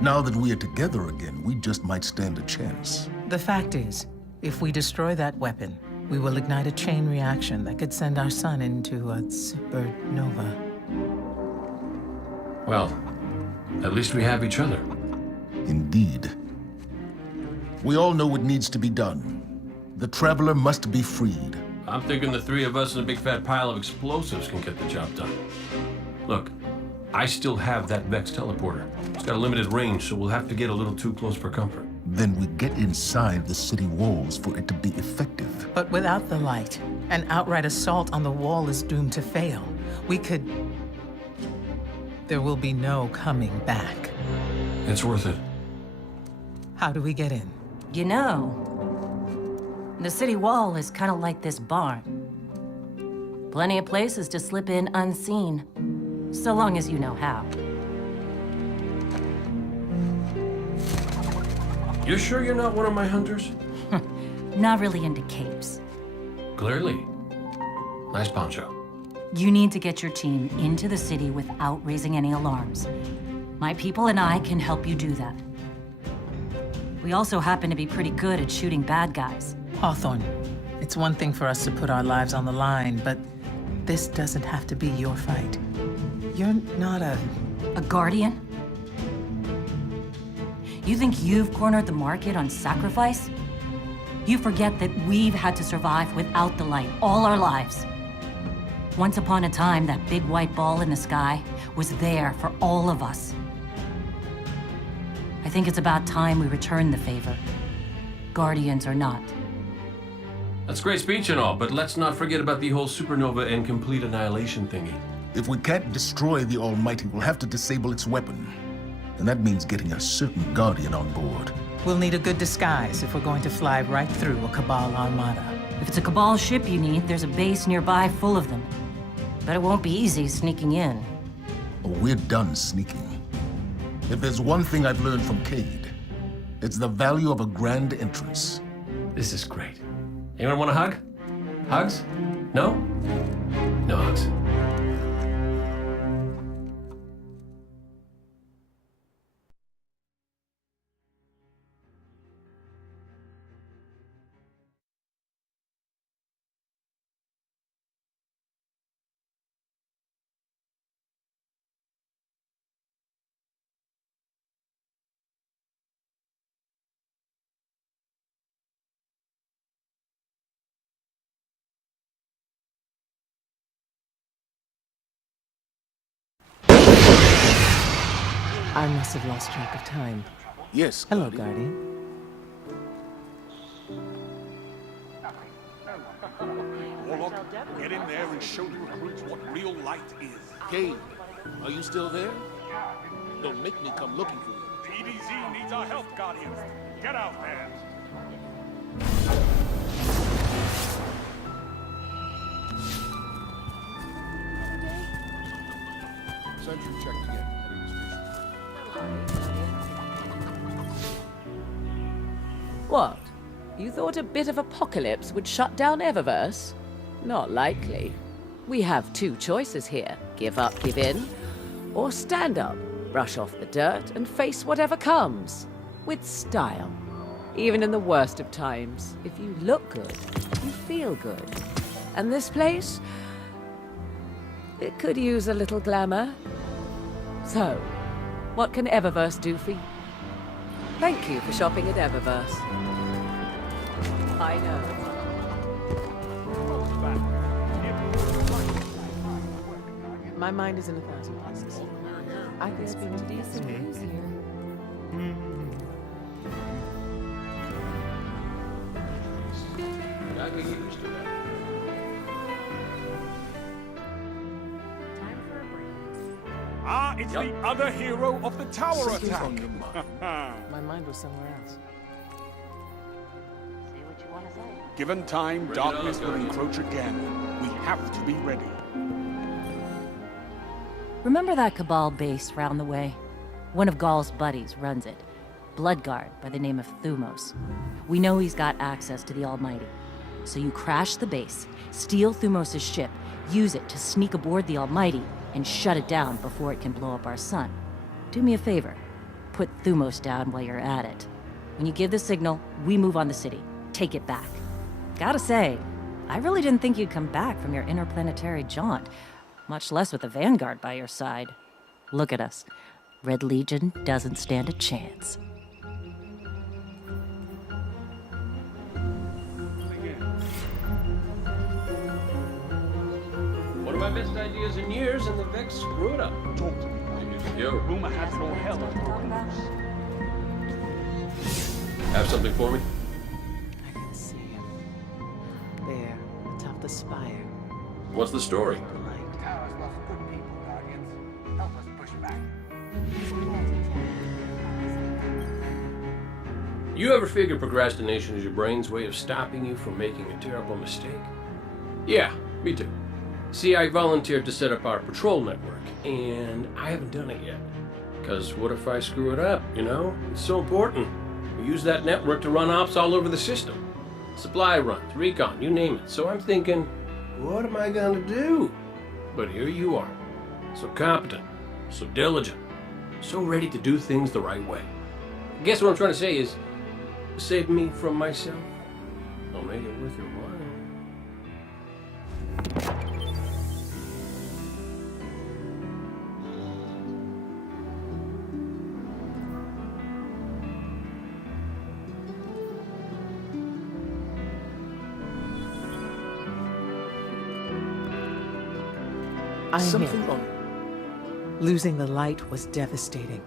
Now that we are together again, we just might stand a chance. The fact is, if we destroy that weapon, we will ignite a chain reaction that could send our sun into a supernova. Well, at least we have each other. Indeed. We all know what needs to be done. The Traveler must be freed. I'm thinking the three of us in a big fat pile of explosives can get the job done. Look, I still have that Vex teleporter. It's got a limited range, so we'll have to get a little too close for comfort. Then we get inside the city walls for it to be effective. But without the light, an outright assault on the wall is doomed to fail. We could... There will be no coming back. It's worth it. How do we get in? You know, the city wall is kind of like this barn. Plenty of places to slip in unseen, so long as you know how. You sure you're not one of my hunters? Not really into capes. Clearly. Nice poncho. You need to get your team into the city without raising any alarms. My people and I can help you do that. We also happen to be pretty good at shooting bad guys. Hawthorne, it's one thing for us to put our lives on the line, but this doesn't have to be your fight. You're not a guardian? You think you've cornered the market on sacrifice? You forget that we've had to survive without the light all our lives. Once upon a time, that big white ball in the sky was there for all of us. I think it's about time we return the favor, guardians or not. That's great speech and all, but let's not forget about the whole supernova and complete annihilation thingy. If we can't destroy the Almighty, we'll have to disable its weapon. And that means getting a certain Guardian on board. We'll need a good disguise if we're going to fly right through a Cabal armada. If it's a Cabal ship you need, there's a base nearby full of them. But it won't be easy sneaking in. Oh, we're done sneaking. If there's one thing I've learned from Cayde, it's the value of a grand entrance. This is great. Anyone want a hug? Hugs? No? No hugs. I must have lost track of time. Yes, Hello, Guardian. Guardian. Warlock, get in there and show the recruits what real light is. Cayde, are you still there? Don't make me come looking for you. The EDZ needs our help, Guardians. Get out there. Sentry checked again. Heading to station. What? You thought a bit of apocalypse would shut down Eververse? Not likely. We have two choices here. Give up, give in, or stand up, brush off the dirt, and face whatever comes. With style. Even in the worst of times, if you look good, you feel good. And this place? It could use a little glamour. So, what can Eververse do for you? Thank you for shopping at Eververse. I know. My mind is in 1,000 places. I can speak to these Views here. I could get used to that. Ah, it's the other hero of the tower Something's attack. on your mind. My mind was somewhere else. Say what you want to say. Given time, Bring it darkness on, will Guardian. encroach again. We have to be ready. Remember that Cabal base round the way? One of Gaul's buddies runs it. Bloodguard by the name of Thumos. We know he's got access to the Almighty. So you crash the base, steal Thumos' ship, use it to sneak aboard the Almighty, and shut it down before it can blow up our sun. Do me a favor. Put Thumos down while you're at it. When you give the signal, we move on the city. Take it back. Gotta say, I really didn't think you'd come back from your interplanetary jaunt, much less with the Vanguard by your side. Look at us. Red Legion doesn't stand a chance. One of my best ideas in years, and the Vex screw it up. Talk to me. Yo, Rumor has it all hell is broken loose. have something for me? I can see him. There, atop the spire. What's the story? The light. Towers lost good people, Guardians. Help us push back. You ever figure procrastination is your brain's way of stopping you from making a terrible mistake? Yeah, me too. See, I volunteered to set up our patrol network, and I haven't done it yet. Because what if I screw it up, you know? It's so important. We use that network to run ops all over the system. Supply runs, recon, you name it. So I'm thinking, what am I gonna do? But here you are. So competent, so diligent, so ready to do things the right way. I guess what I'm trying to say is, save me from myself. I'll make it worth your while. I'm Something here. on. Losing the light was devastating.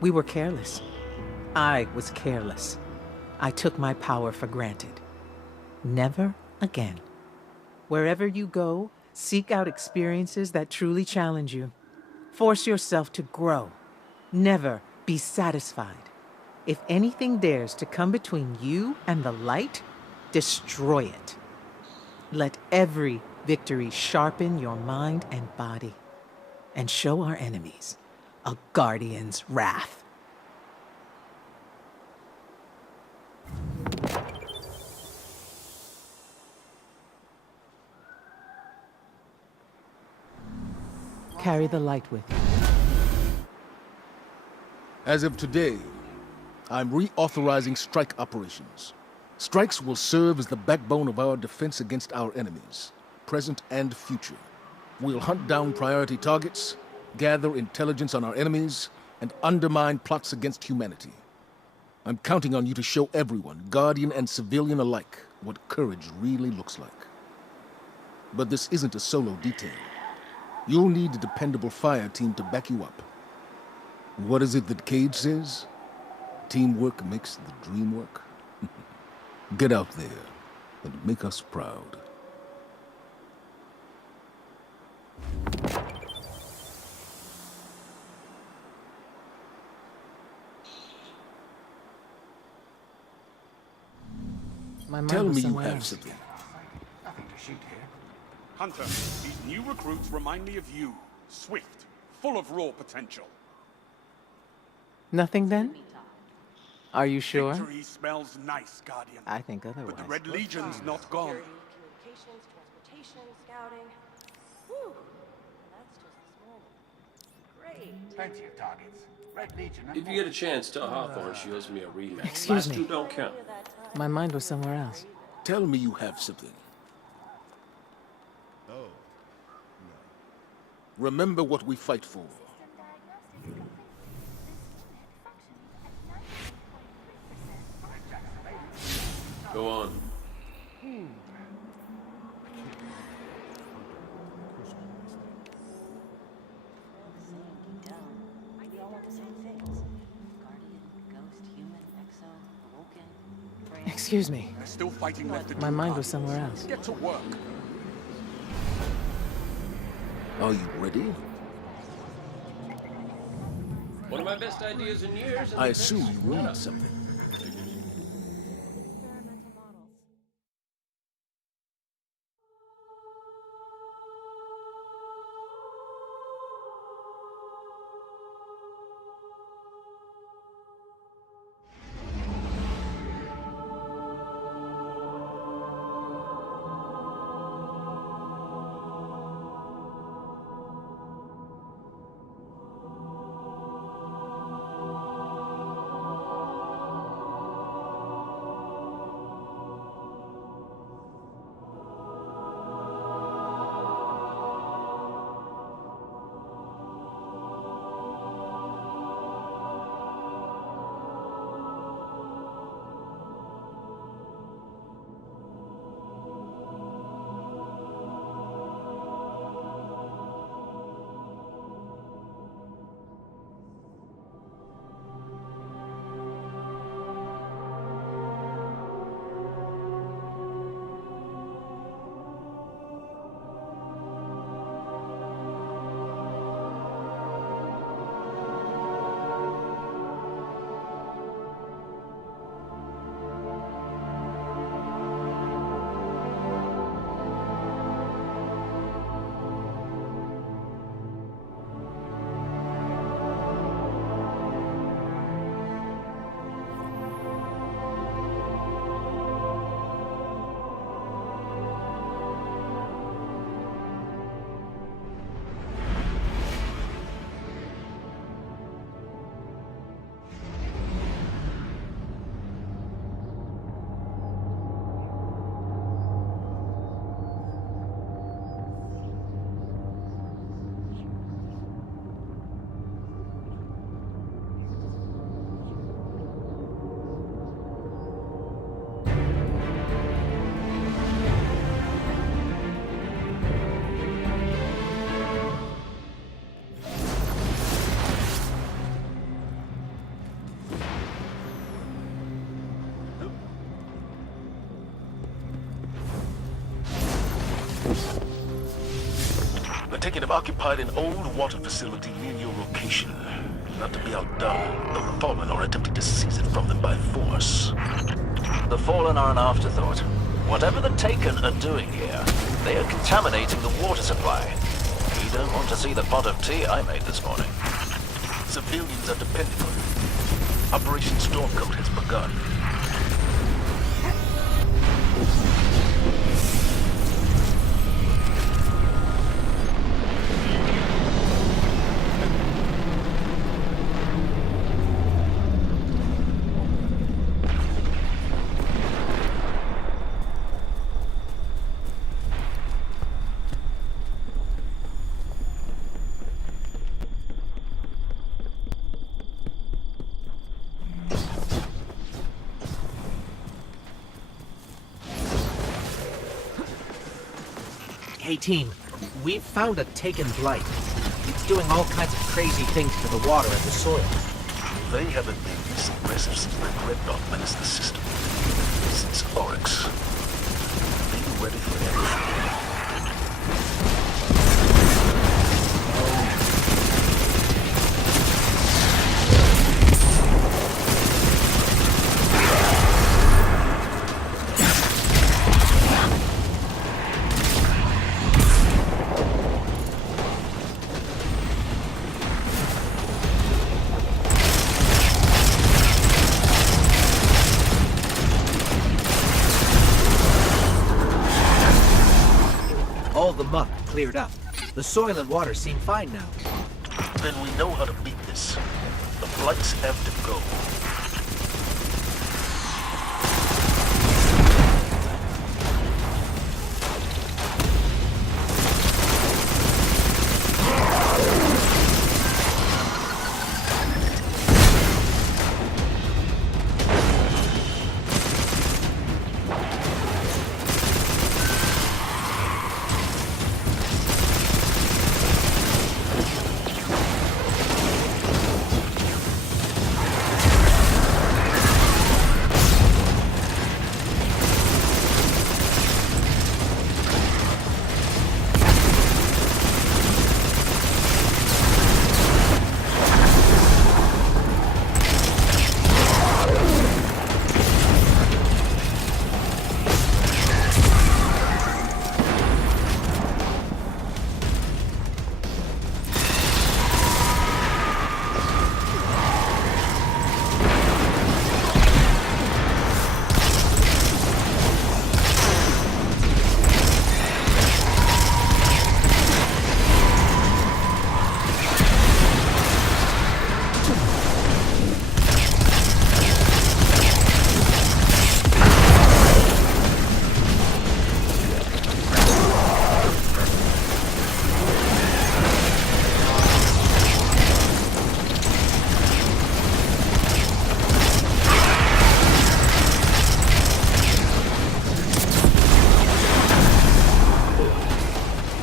We were careless. I was careless. I took my power for granted. Never again. Wherever you go, seek out experiences that truly challenge you. Force yourself to grow. Never be satisfied. If anything dares to come between you and the light, destroy it. Let every victory sharpen your mind and body, and show our enemies a Guardian's wrath. Carry the light with you. As of today, I'm reauthorizing strike operations. Strikes will serve as the backbone of our defense against our enemies, present and future. We'll hunt down priority targets, gather intelligence on our enemies, and undermine plots against humanity. I'm counting on you to show everyone, Guardian and civilian alike, what courage really looks like. But this isn't a solo detail. You'll need a dependable fire team to back you up. What is it that Cage says? Teamwork makes the dream work. Get out there and make us proud. My mind Tell was me you somewhere have else. something. Nothing to shoot here. Hunter, these new recruits remind me of you. Swift, full of raw potential. Nothing then? Are you sure? Victory smells nice, Guardian. I think otherwise. But the Red Legion's not gone. Communications, transportation, scouting. Whew. That's just the small one. Great. Plenty of targets. Red Legion. If you get a chance, tell Hawthorne she owes me a rematch. Excuse Last me. two don't count. My mind was somewhere else. Tell me you have something. Remember what we fight for. Go on. We all want the same things. Guardian, ghost, human, exo, Vulcan. Excuse me. There's still fighting left to do. My mind was Guardians. somewhere else. Get to work. Are you ready? One of my best ideas in years. And I the assume Vex you screwed need up. something. Taken have occupied an old water facility near your location. Not to be outdone, the Fallen are attempting to seize it from them by force. The Fallen are an afterthought. Whatever the Taken are doing here, they are contaminating the water supply. You don't want to see the pot of tea I made this morning. Civilians are depending on it. Operation Stormcoat has begun. 'Hey team, we've found a Taken Blight. It's doing all kinds of crazy things to the water and the soil. They haven't been this aggressive since the Dreadnought menaced the system. Since Oryx. Are you ready for everything? All the muck cleared up. The soil and water seem fine now. Then we know how to beat this. The Blights have to go.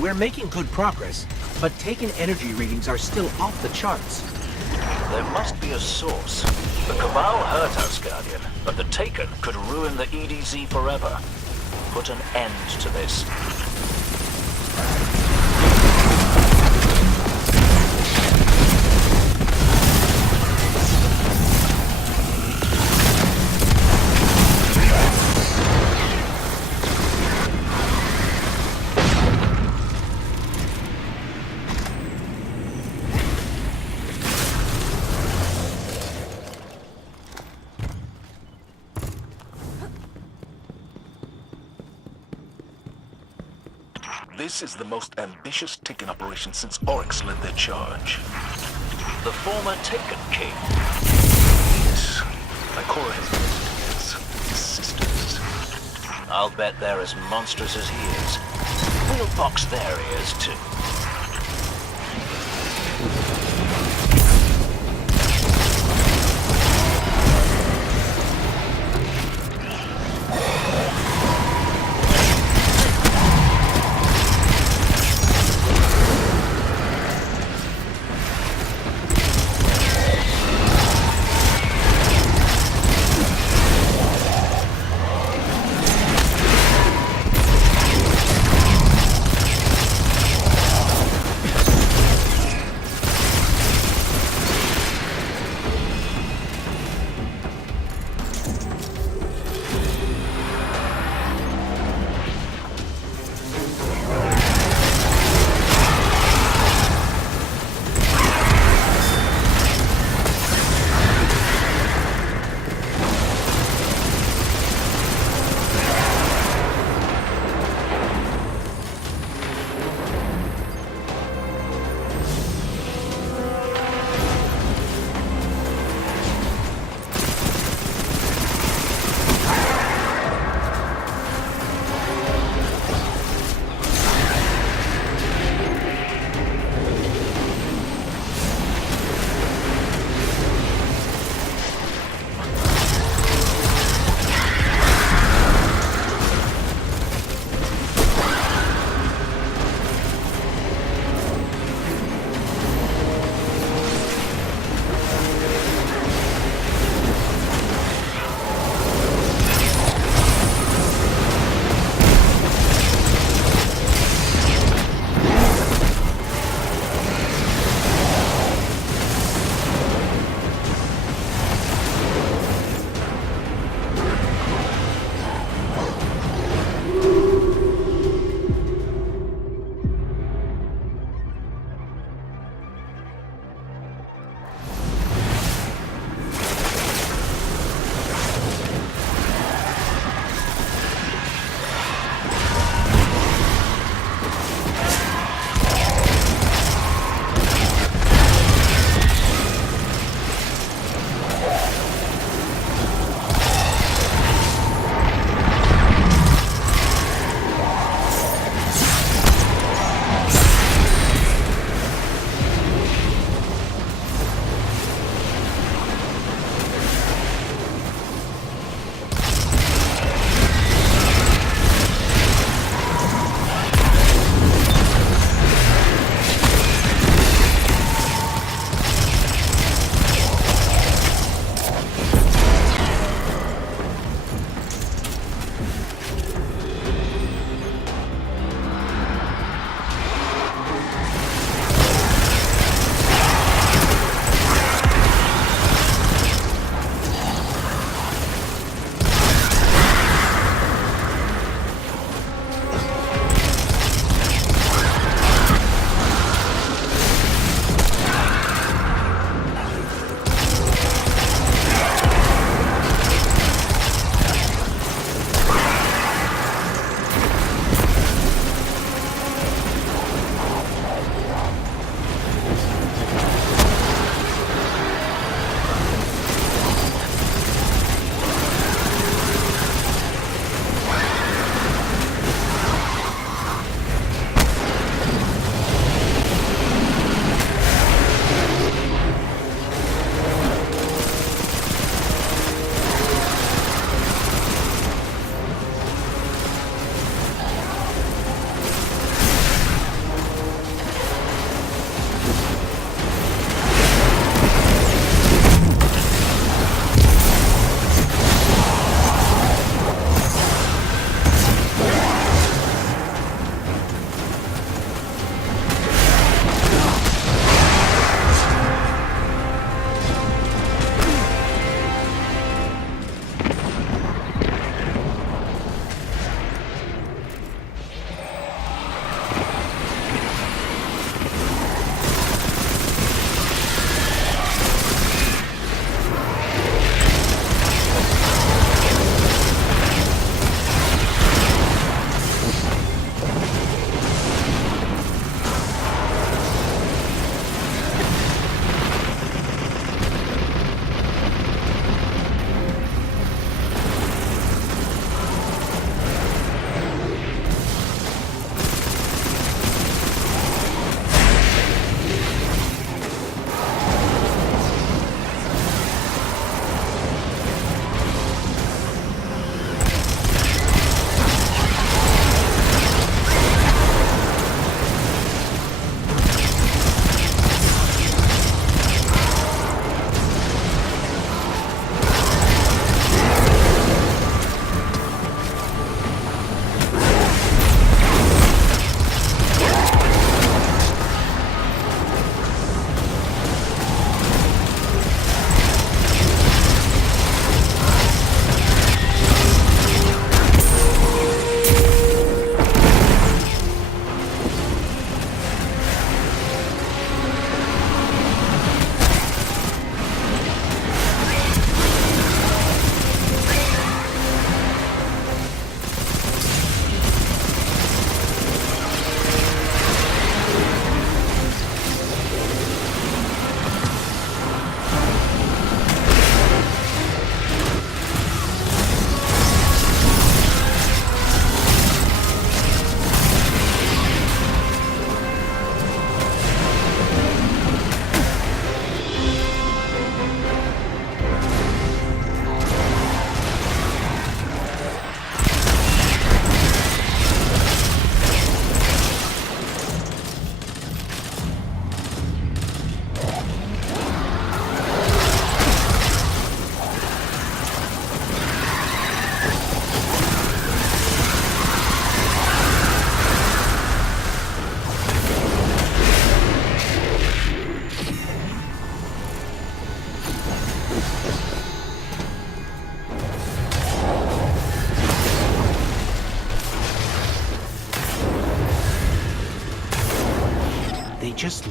We're making good progress, but Taken energy readings are still off the charts. There must be a source. The Cabal hurt Asgardian, but the Taken could ruin the EDZ forever. Put an end to this. This is the most ambitious Taken operation since Oryx led their charge. The former Taken King. Yes, Ikora has visited his sisters. I'll bet they're as monstrous as he is. We'll box their ears too.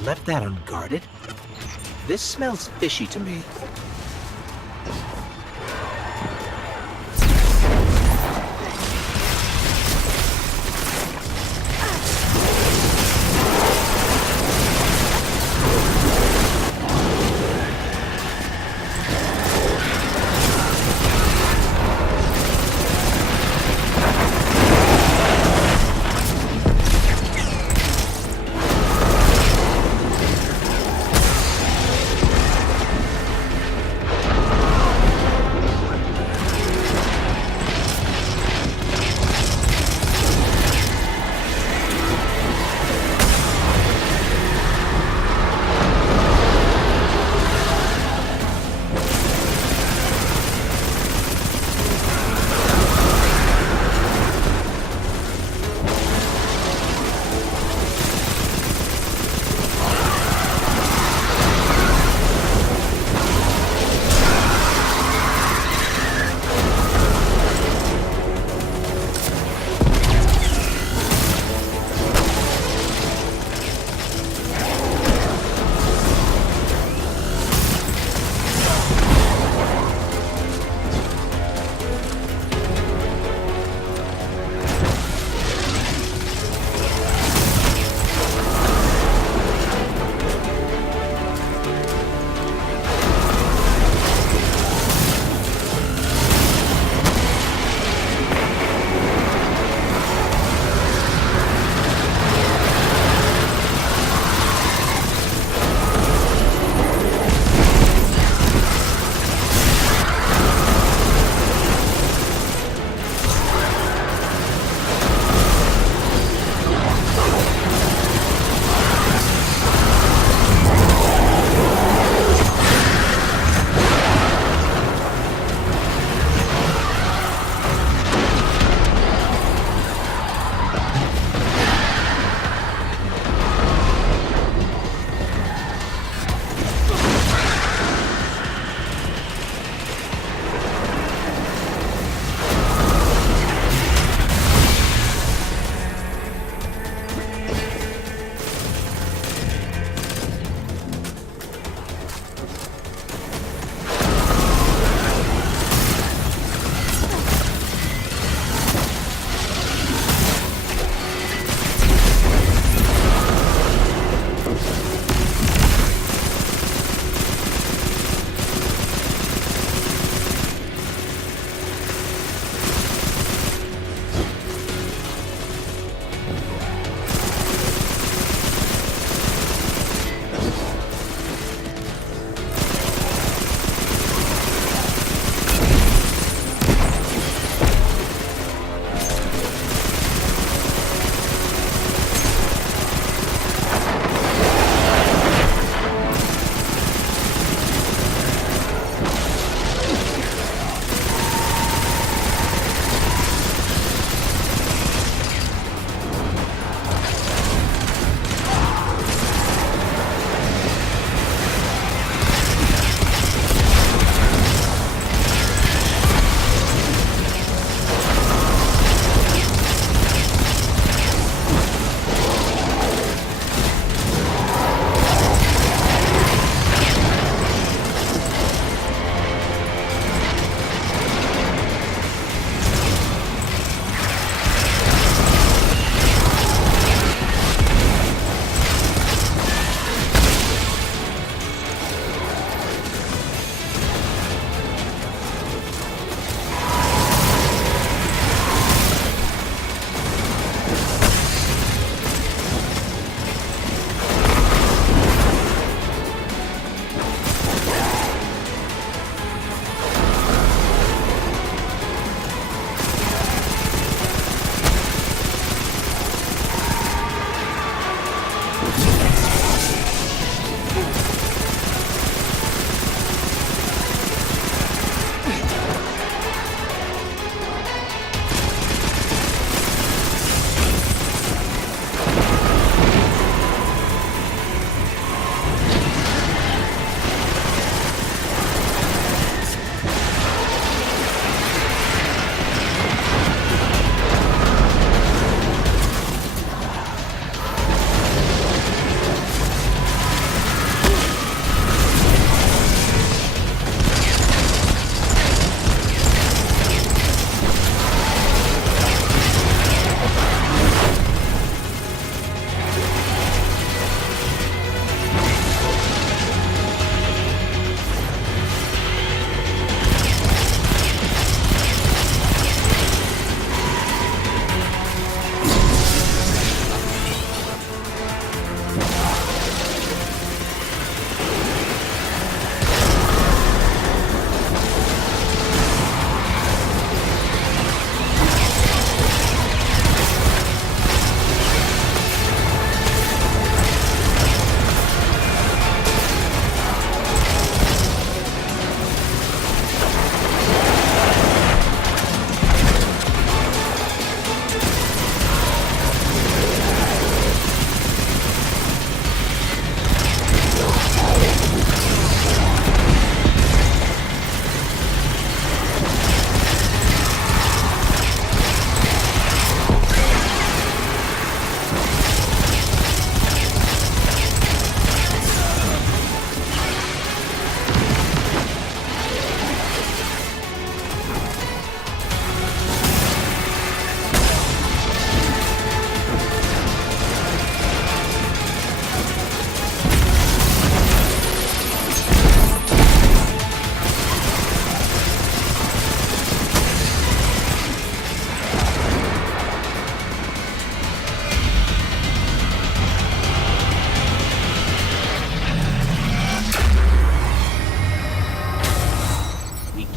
left that unguarded? This smells fishy to me.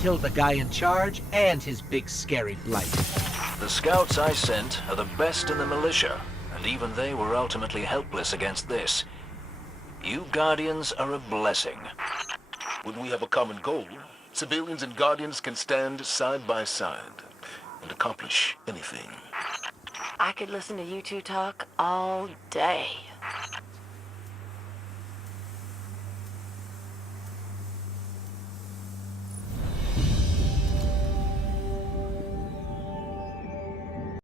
killed the guy in charge and his big scary blight. The scouts I sent are the best in the militia, and even they were ultimately helpless against this. You Guardians are a blessing. When we have a common goal, civilians and Guardians can stand side by side and accomplish anything. I could listen to you two talk all day.